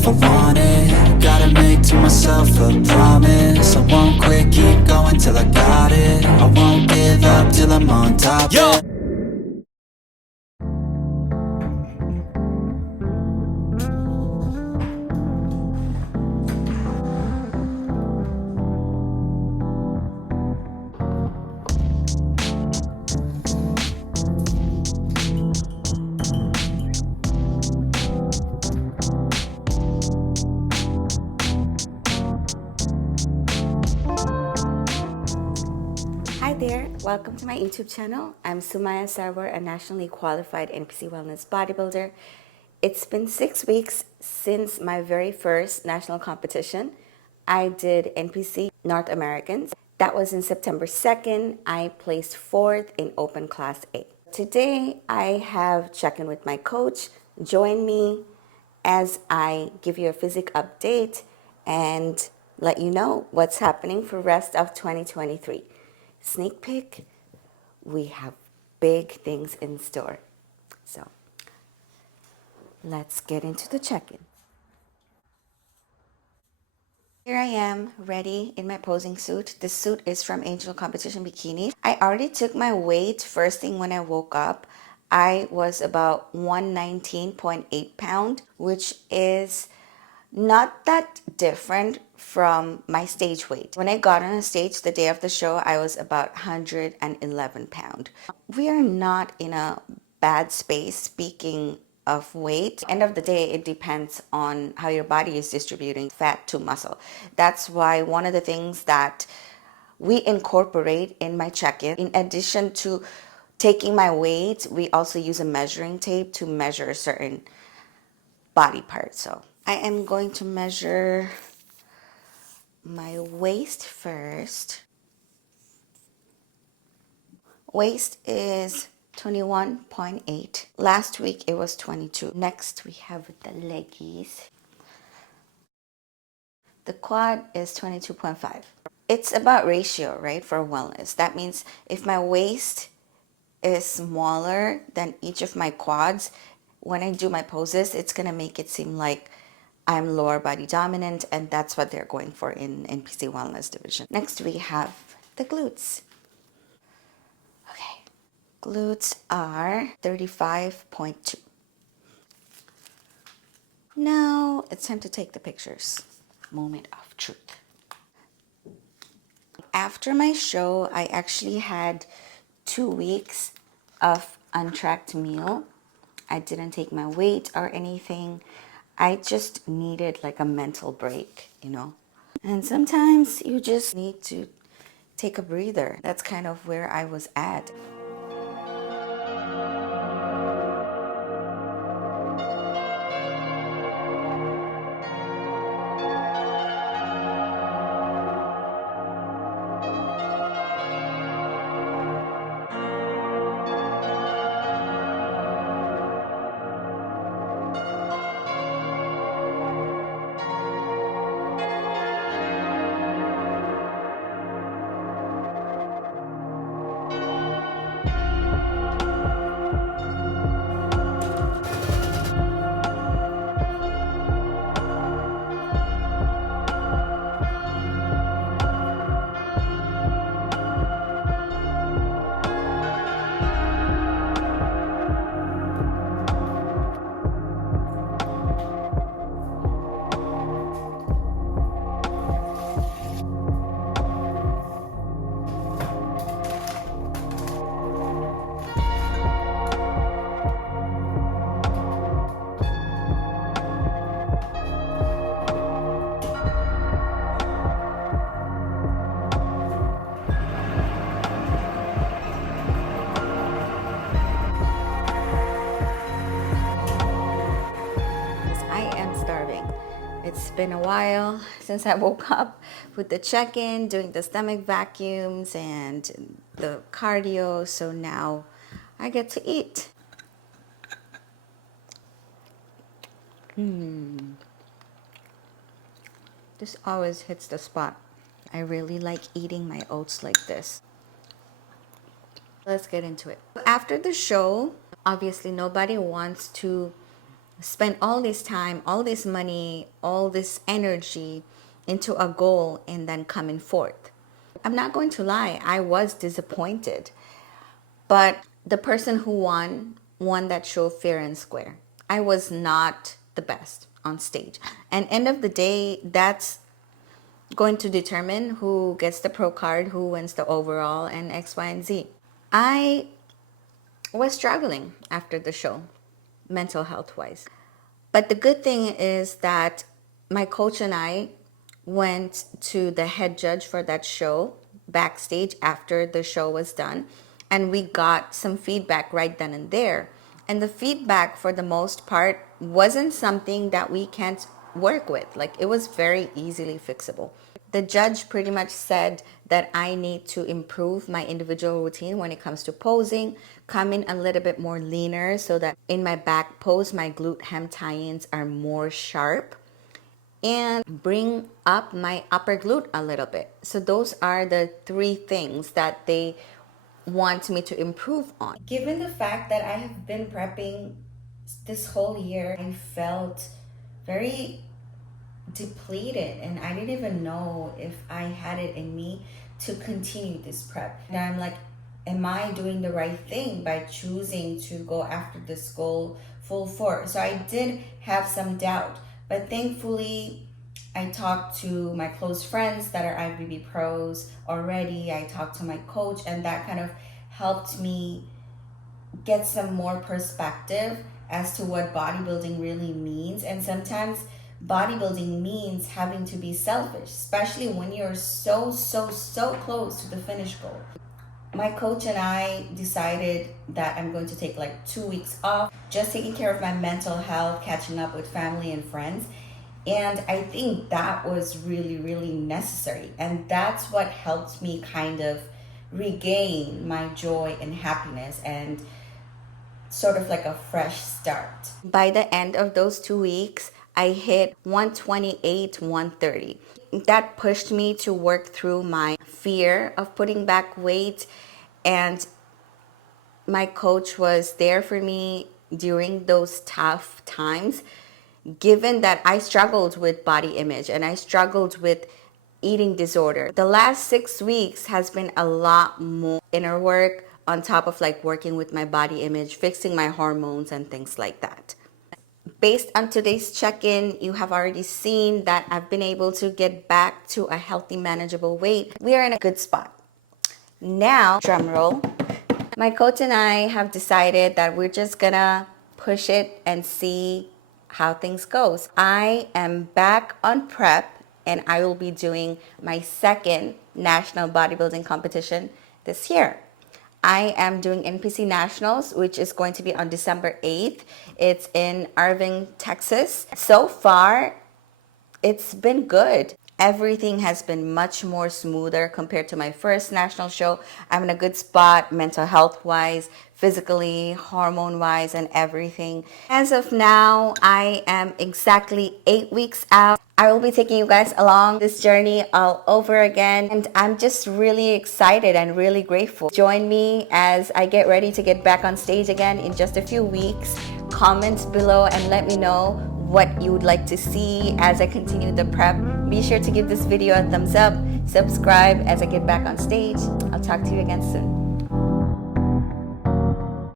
if I want it. Gotta make to myself a promise. I won't quit, keep going till I got it. I won't give up till I'm on top. Yeah. Hi there, welcome to my YouTube channel. I'm Sumaya Sarwar, a nationally qualified NPC wellness bodybuilder. It's been 6 weeks since my very first national competition. I did NPC North Americans. That was in September 2nd. I placed 4th in Open Class A. Today, I have check-in with my coach. Join me as I give you a physique update and let you know what's happening for rest of 2023. Sneak peek, we have big things in store. So let's get into the check-in. Here I am, ready in my posing suit. This suit is from Angel Competition Bikini. I already took my weight first thing when I woke up. I was about 119.8 pounds, which is not that different from my stage weight. When I got on a stage the day of the show, I was about 111 pounds. We are not in a bad space speaking of weight. End of the day, it depends on how your body is distributing fat to muscle. That's why one of the things that we incorporate in my check-in, in addition to taking my weight, we also use a measuring tape to measure certain body parts. So I am going to measure my waist first. Waist is 21.8. Last week it was 22. Next we have the leggies. The quad is 22.5. It's about ratio, right, for wellness. That means if my waist is smaller than each of my quads, when I do my poses, it's gonna make it seem like I'm lower body dominant, and that's what they're going for in NPC Wellness Division. Next, we have the glutes. Okay, glutes are 35.2. Now it's time to take the pictures. Moment of truth. After my show, I actually had 2 weeks of untracked meal. I didn't take my weight or anything. I just needed like a mental break, you know? And sometimes you just need to take a breather. That's kind of where I was at. It's been a while since I woke up with the check-in, doing the stomach vacuums and the cardio. So now I get to eat. This always hits the spot. I really like eating my oats like this. Let's get into it. After the show, obviously nobody wants to spend all this time, all this money, all this energy into a goal and then coming forth. I'm not going to lie, I was disappointed. But the person who won that show fair and square. I was not the best on stage. And end of the day, that's going to determine who gets the pro card, who wins the overall, and X, Y, and Z. I was struggling after the show, mental health wise. But the good thing is that my coach and I went to the head judge for that show backstage after the show was done, and we got some feedback right then and there. And the feedback, for the most part, wasn't something that we can't work with. Like, it was very easily fixable. The judge pretty much said that I need to improve my individual routine when it comes to posing, come in a little bit more leaner so that in my back pose, my glute hem tie-ins are more sharp, and bring up my upper glute a little bit. So those are the three things that they want me to improve on. Given the fact that I have been prepping this whole year, I felt very depleted and I didn't even know if I had it in me to continue this prep. And I'm like, am I doing the right thing by choosing to go after this goal full force? So I did have some doubt, but thankfully I talked to my close friends that are IFBB pros already. I talked to my coach, and that kind of helped me get some more perspective as to what bodybuilding really means. And sometimes bodybuilding means having to be selfish, especially when you're so close to the finish goal. My coach and I decided that I'm going to take like 2 weeks off, just taking care of my mental health, catching up with family and friends. And I think that was really necessary. And that's what helped me kind of regain my joy and happiness and sort of like a fresh start. By the end of those 2 weeks, I hit 128, 130. That pushed me to work through my fear of putting back weight, and my coach was there for me during those tough times, given that I struggled with body image and I struggled with eating disorder. The last 6 weeks has been a lot more inner work on top of like working with my body image, fixing my hormones and things like that. Based on today's check-in, you have already seen that I've been able to get back to a healthy, manageable weight. We are in a good spot. Now, drum roll, my coach and I have decided that we're just gonna push it and see how things goes. I am back on prep and I will be doing my second national bodybuilding competition this year. I am doing NPC Nationals, which is going to be on December 8th. It's in Irving, Texas. So far, it's been good. Everything has been much more smoother compared to my first national show. I'm in a good spot, mental health wise, physically, hormone wise, and everything. As of now, I am exactly 8 weeks out. I will be taking you guys along this journey all over again, and I'm just really excited and really grateful. Join me as I get ready to get back on stage again in just a few weeks. Comment below and let me know what you would like to see as I continue the prep. Be sure to give this video a thumbs up, subscribe as I get back on stage. I'll talk to you again soon.